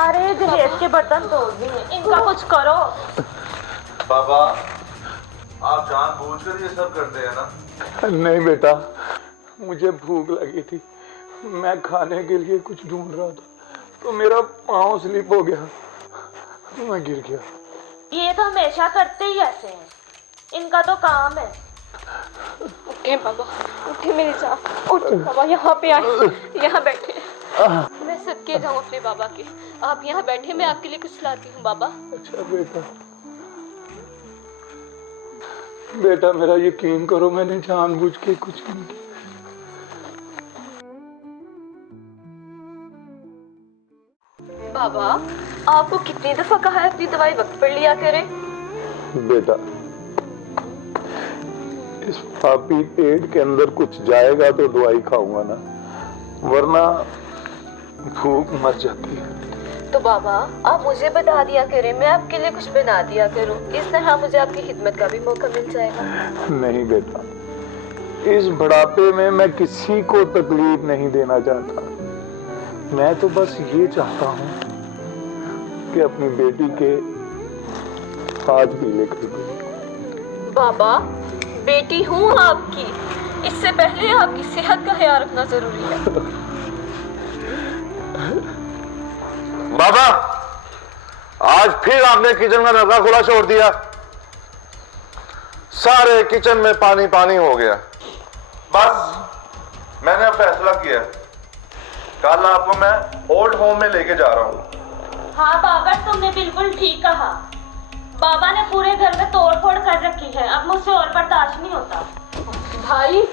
सारे दहेज के बर्तन तोड़ दिए, इनका कुछ करो। बाबा, आप जानबूझकर ये सब करते हैं ना? नहीं बेटा, मुझे भूख लगी थी, मैं खाने के लिए कुछ ढूंढ रहा था तो मेरा पाँव स्लिप हो गया, मैं गिर गया। ये तो हमेशा करते ही ऐसे हैं, इनका तो काम है। उठे बाबा, उठे मेरी जान, उठ बाबा, यहाँ पे आए, यहाँ बैठे। मैं सदके जाऊँ अपने बाबा के, आप यहाँ बैठे, मैं आपके लिए कुछ लाती हूँ बाबा। अच्छा बेटा, बेटा मेरा यकीन करो, मैंने जानबूझ के कुछ नहीं किया। बाबा, आपको कितनी दफा कहा है अपनी दवाई वक्त पर लिया करें? बेटा, इस पापी पेट के अंदर कुछ जाएगा तो दवाई खाऊंगा ना, वरना भूख मर जाती है। तो बाबा, आप मुझे बता दिया करें, मैं आपके लिए कुछ बना दिया करूं, इस तरह मुझे आपकी खिदमत का भी मौका मिल जाएगा। नहीं बेटा, इस बुढ़ापे में मैं किसी को तकलीफ नहीं देना चाहता। मैं तो बस ये चाहता हूँ कि अपनी बेटी के हाथ पीले कर दूं। बाबा, बेटी हूँ आपकी, इससे पहले आपकी सेहत का ख्याल रखना जरूरी है। बाबा, आज फिर आपने किचन का नलका खुला छोड़ दिया, सारे किचन में पानी पानी हो गया। बस मैंने अब फैसला किया, कल आपको मैं ओल्ड होम में लेके जा रहा हूँ। हाँ बाबा, तुमने बिल्कुल ठीक कहा। बाबा ने पूरे घर में तोड़ फोड़ कर रखी है, अब मुझसे और बर्दाश्त नहीं होता। भाई,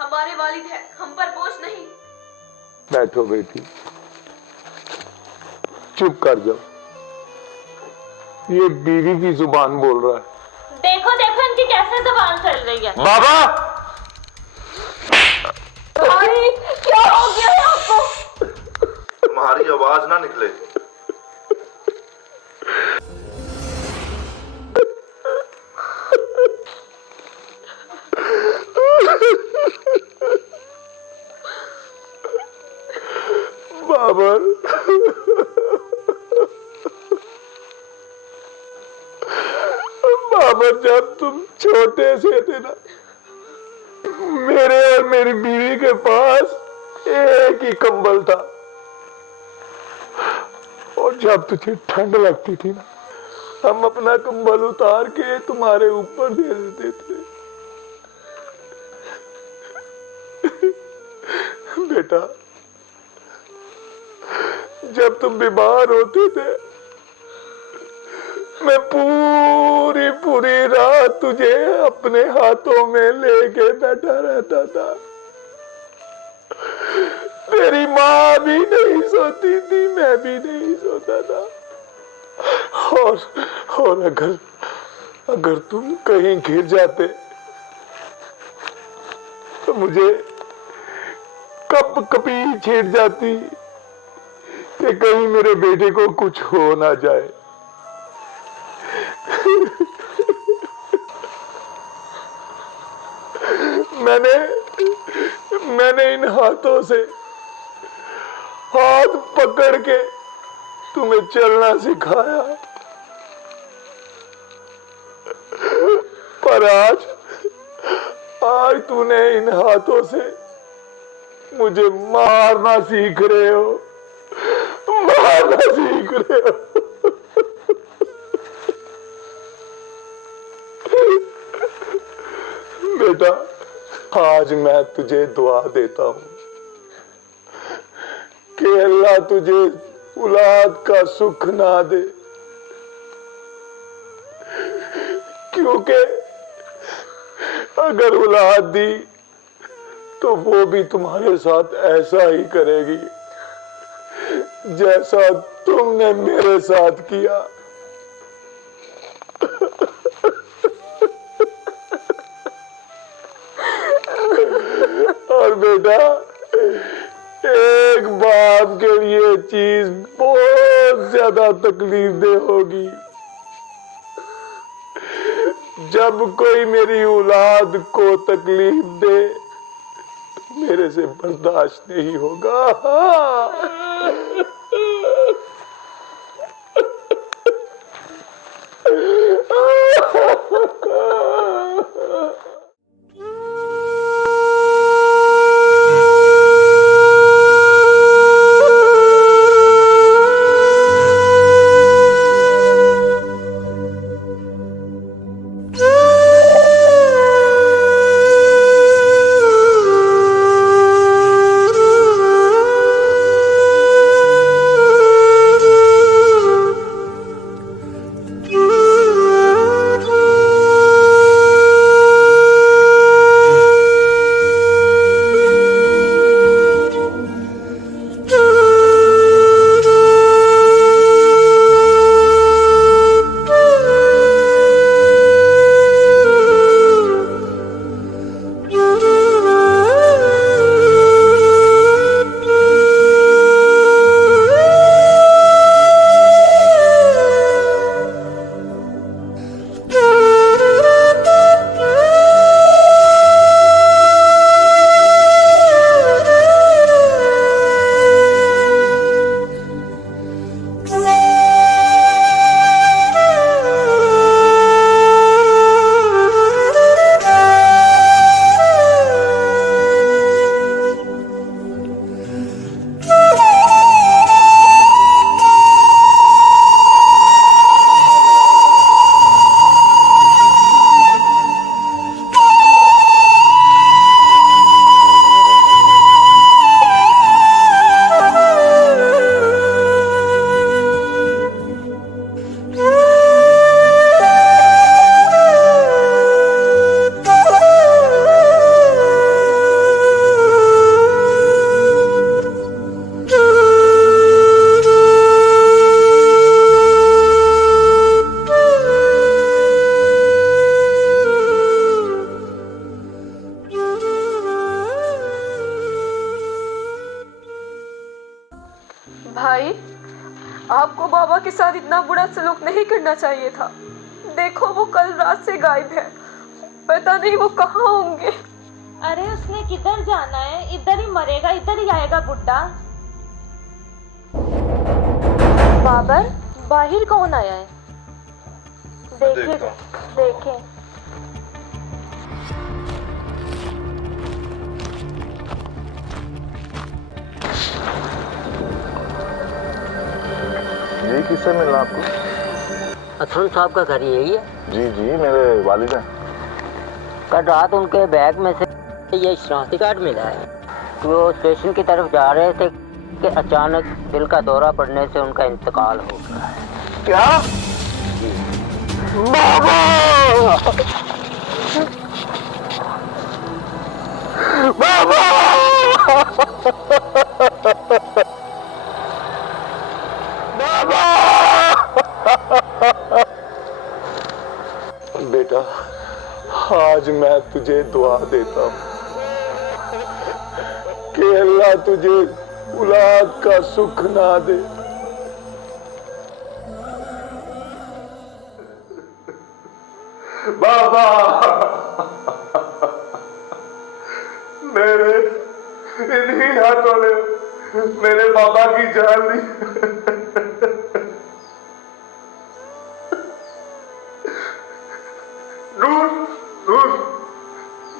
हमारे वालिद हैं, हम पर बोझ नहीं। बैठो बेटी, चुप कर जाओ, ये बीवी की जुबान बोल रहा है। देखो देखो इनकी कैसे जुबान चल रही है। बाबा, भाई, क्या हो गया है आपको? तुम्हारी आवाज ना निकले। बाबर, बाबर, जब तुम छोटे से थे ना, मेरे और मेरी बीवी के पास एक ही कंबल था, और जब तुझे ठंड लगती थी ना, हम अपना कंबल उतार के तुम्हारे ऊपर दे देते थे। बेटा, जब तुम बीमार होते थे, मैं पूरी पूरी रात तुझे अपने हाथों में लेके बैठा रहता था। तेरी माँ भी नहीं सोती थी, मैं भी नहीं सोता था। और अगर तुम कहीं गिर जाते तो मुझे कब कभी छेड़ जाती कि कहीं मेरे बेटे को कुछ हो ना जाए। मैंने इन हाथों से हाथ पकड़ के तुम्हें चलना सिखाया, पर आज तूने इन हाथों से मुझे मारना सीख रहे हो, मारना सीख रहे हो। बेटा, आज मैं तुझे दुआ देता हूँ कि अल्लाह तुझे औलाद का सुख ना दे, क्योंकि अगर औलाद दी तो वो भी तुम्हारे साथ ऐसा ही करेगी जैसा तुमने मेरे साथ किया। और बेटा, एक बाप के लिए चीज बहुत ज्यादा तकलीफ दे होगी जब कोई मेरी औलाद को तकलीफ दे, तो मेरे से बर्दाश्त नहीं होगा। भाई, आपको बाबा के साथ इतना बुरा सलूक नहीं करना चाहिए था। देखो वो कल रात से गायब है, पता नहीं वो कहाँ होंगे। अरे उसने किधर जाना है, इधर ही मरेगा, इधर ही आएगा बुड्ढा। बाबर, बाहर कौन आया है? देखे देखे। ये किससे मिलना आपको? असलम साहब का घर यही है? जी जी, मेरे वालिद हैं। कल रात उनके बैग में से ये शनाख्ती कार्ड मिला है कि वो स्टेशन की तरफ जा रहे थे कि अचानक दिल का दौरा पड़ने से उनका इंतकाल हो गया है। क्या? बाबा! बाबा! बाबा! बेटा, आज मैं तुझे दुआ देता हूँ कि अल्लाह तुझे औलाद का सुख ना दे। बाबा, मेरे इन्हीं हाथों ने मेरे बाबा की जान ली। नूर, नूर,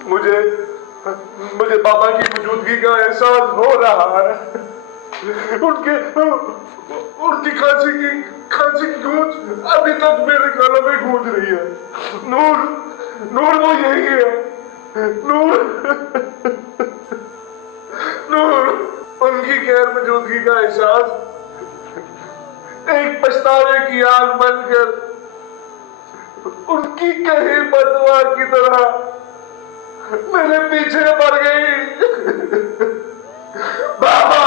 मुझे बाबा की मौजूदगी का एहसास हो रहा है। उनकी खांसी की गूंज अभी तक मेरे कानों में गूंज रही है। नूर, नूर वो यही है। नूर, नूर, उनकी गैर मौजूदगी का एहसास एक पछतावे की आग बनकर उनकी कही बदवा की तरह मेरे पीछे पड़ गई। बाबा,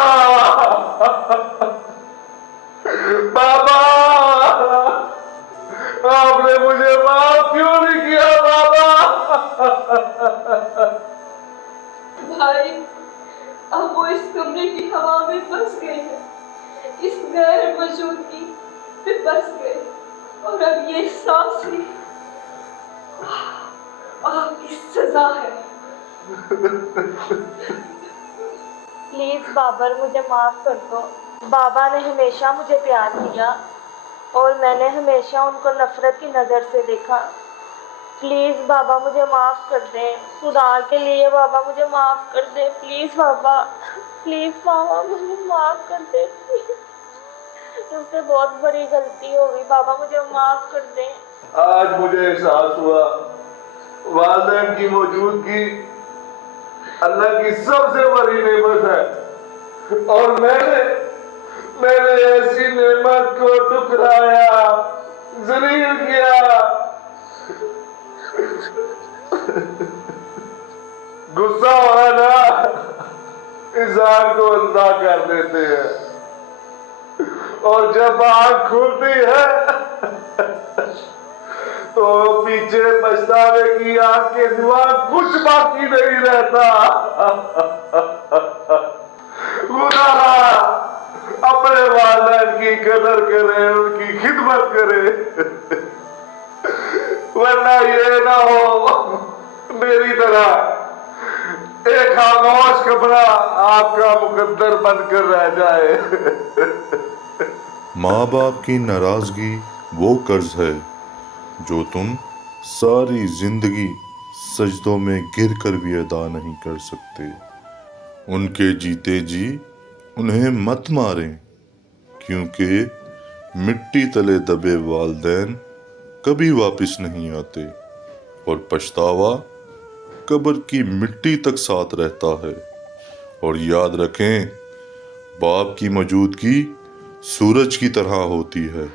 बाबा, आपने मुझे माफ क्यों नहीं किया बाबा? भाई, अब वो इस कमरे की हवा में फंस गए हैं, इस गैर मौजूदगी में फंस गए, और अब ये सांस ही आपकी सजा है। प्लीज बाबर, मुझे माफ कर दो। बाबा ने हमेशा मुझे प्यार किया और मैंने हमेशा उनको नफरत की नज़र से देखा। प्लीज़ बाबा, मुझे माफ़ कर दें। खुदा के लिए बाबा, मुझे माफ़ कर दें। प्लीज़ बाबा, प्लीज़ बाबा, मुझे माफ़ कर दें। मुझसे बहुत बड़ी गलती हो गई बाबा, मुझे माफ़ कर दें। आज मुझे एहसास हुआ वालिदैन की मौजूदगी अल्लाह की सबसे बड़ी नेमत है, और मैंने ऐसी नेमत को ठुकराया, जलील किया। गुस्सा है ना, इंसान को अंधा कर देते हैं, और जब आँख खुलती है तो पीछे पछतावे की आग के सिवा कुछ बाकी नहीं रहता। खुदा अपने वालिदैन की कदर करे, उनकी खिदमत करे, वरना ये ना हो मेरी तरह एक खामोश कमरा आपका मुकद्दर बनकर रह जाए। माँ बाप की नाराजगी वो कर्ज है जो तुम सारी जिंदगी सजदों में गिर कर भी अदा नहीं कर सकते। उनके जीते जी उन्हें मत मारें, क्योंकि मिट्टी तले दबे वालिदैन कभी वापस नहीं आते और पछतावा कब्र की मिट्टी तक साथ रहता है। और याद रखें, बाप की मौजूदगी सूरज की तरह होती है,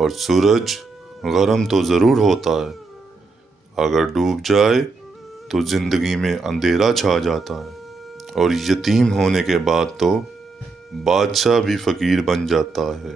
और सूरज गरम तो ज़रूर होता है, अगर डूब जाए तो ज़िंदगी में अंधेरा छा जाता है, और यतीम होने के बाद तो बादशाह भी फ़कीर बन जाता है।